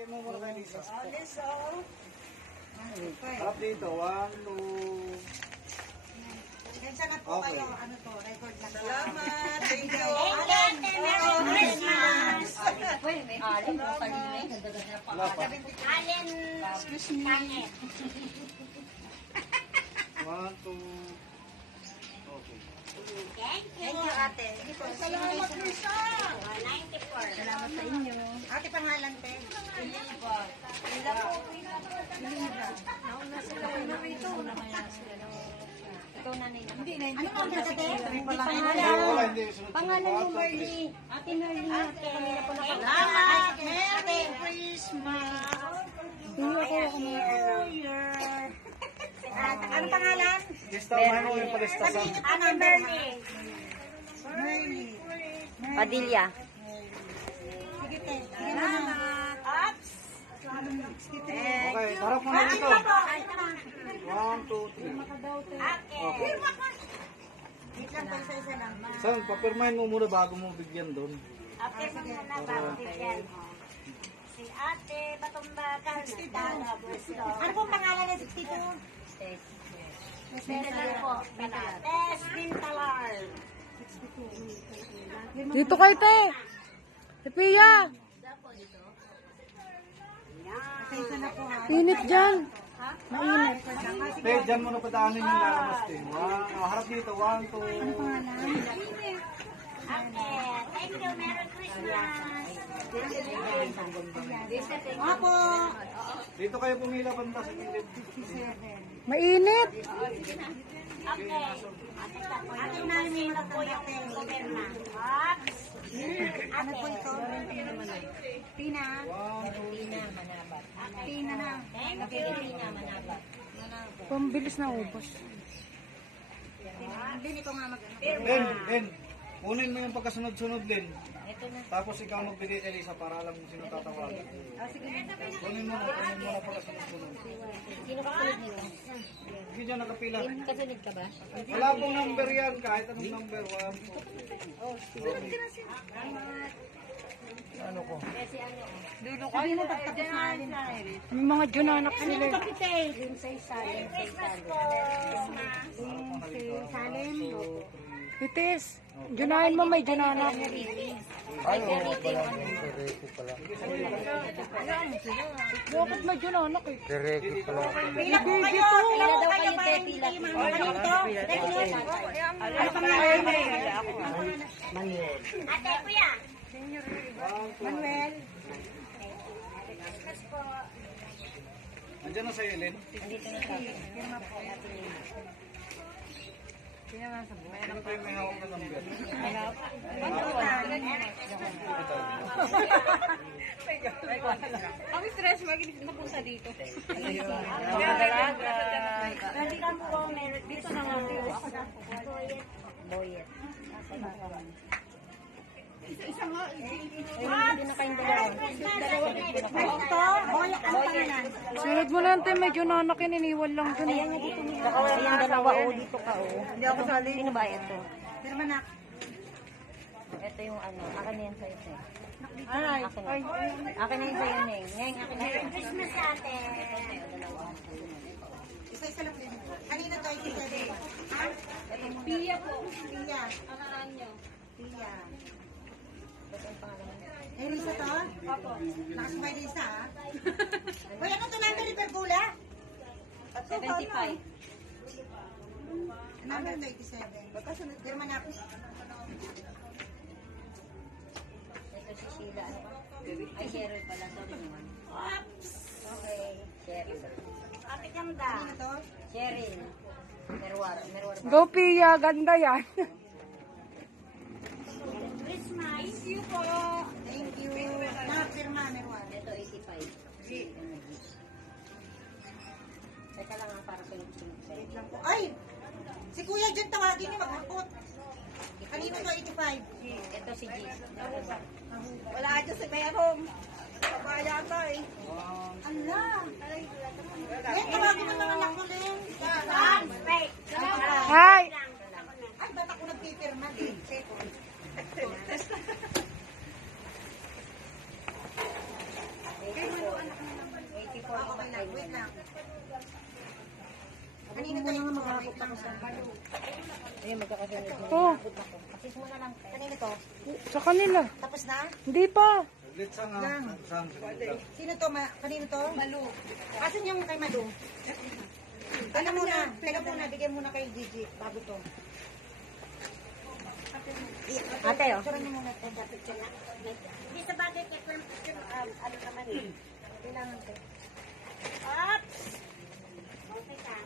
Bigyan mo muna kay Lisa. Lisa. Harap dito. 1, 2. Kaya na po kayo, ano to, record lang. Salamat. Thank you. Alan, Merry Christmas! Uy, may alin po kanina eh. Nagdagan na pa. Wala pa. Allen, excuse me. 1, 2. Okay. Thank you, ate. Salamat, Lisa. 94. Salamat sa inyo. Ate, pangalan, te? Ikaw nanay na. Hindi, ano po ang ate? Hindi. Sunod. Pangalan mo Marlene. Ate Marlene. Ate kanina po Salamat! Merry Christmas! Happy New Year! Ano pangalan? Lista mo yung palistasan. Ano, Merly? Merly. Padilla. Sige, te. Salamat. Ops! Okay, harap mo na dito. 1, 2, 3. Okay. Wait lang po, isa-isa lang. Saan, papirmahin mo muna bago mo bigyan doon. Ate, muna bago bigyan. Si Ate Batumbakan. Ano pong pangalan ng 62? Bintalar po. Tess Bintalar. Dito kay te. Pia. Isa na po, ha? Init dyan. Te, dyan mo na padaanin yung lalabas, te. Harap dito. 1, 2. Ate, thank you. Merry Christmas. Opo. Dito kayo pumila banda sa gilid. Mainit. Okay. Ate, namin na po yung goberna. Ops. Ano po ito? Tina. 1, 2, Tina na. Thank you. Pambilis na ubos. Hindi ko nga mag... Ben. Kunin mo yung pagkasunod-sunod din. Tapos ikaw magbigay kay Lisa para alam mo sino tatawagan. Kunin mo na pagkasunod-sunod. Sino kasunod nito? Hindi dyan nakapila. Kasunod ka ba? Wala pong number yan, kahit anong number. 1, 2. Ano ko? Sabi mo pagtapos namin. May mga junanak sila. Din sa Salem. Christmas po. Din sa Salem. Itis. Junahin mo, may junanak. Bakit may junanak eh? Pila po kayo. Pila po kayo para hindi kayo mamalito. Ano pangalan mo? Ate, kuya. Manuel. Christmas po. Andiyan na sa'yo, Ellen. Sino kayo may hawak na number? Ang stress, maginig na punta dito. Hindi ka po meron. Dito na nga. Boyet. Hindi na kayong dalawa. Ito, boy, ang pangalan. Sunod mo lang tayo, may junanak yan. Iniwan lang dun. Ayan dalawa o dito ka o. Hindi ako sali. Sino ba ito? Pero manak. Ito yung ano. Akin na yan sa'yo. Te. Ay. Akin na. Akin na yung sa'yo, Neng. Neng, akin na Merry yan. Christmas ate. Isa-isa lang din. Kanina to, ikisede. Ha? Pia po. Pia. Pangalan nyo. Pia. Eh, Risa to? Opo. Nakasumay Risa, ha? Uy, ano to number ni Pergula? 75. Number 27. Pagkasunod. Dirman na. Ito si Sheila. Ano ba? Ay, Cheryl pala. Sorry naman. Oops. Okay. Cheryl. Ate ganda. Ano to? Cheryl. Merwar. Merwar ba? Go, Pia. Ganda yan. Christmas. Thank you po. Thank you. Nakapirma, Merwan. Ito, 85. Teka lang ang para sunod-sunod sa'yo. Wait lang po. Ay! Si Kuya dyan tawagin niyo maghapot. Kanino to 85? Ito si G. Wala dyan si Merong. Kabaya to eh. Ala! Len, tawagin mo naman ako, Len. Wait. Hi. Ay, ba't ako nagpipirma? Wait lang. Kanina to yung makakapot ako sa Ayun, magkakasunod mo. Oh, Assist mo na lang. Kanina to? sa kanila. Tapos na? Hindi pa. Saglit sa nga. Sama sa gitna. Sino to? Kanino to? Malu. Asan yung kay Malu? Teka muna, bigyan muna kay Gigi bago to. Ate, oh. Picture niyo muna ito. Picture na. Hindi sa bagay kaya ano naman eh. Kailangan ko. Ops! Okay ka.